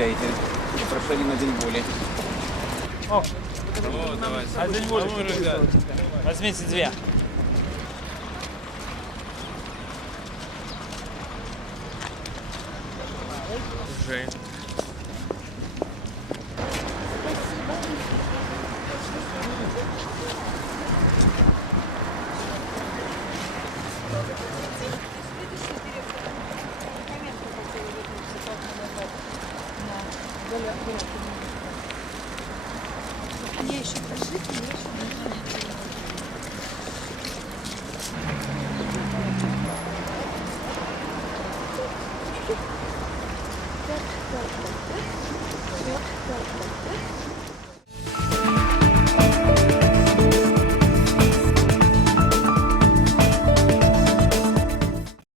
получаете. Прошли на день боли. О, давай. один может. Возьмите две. Жень. Мне еще прожить, мне еще нужно. Так.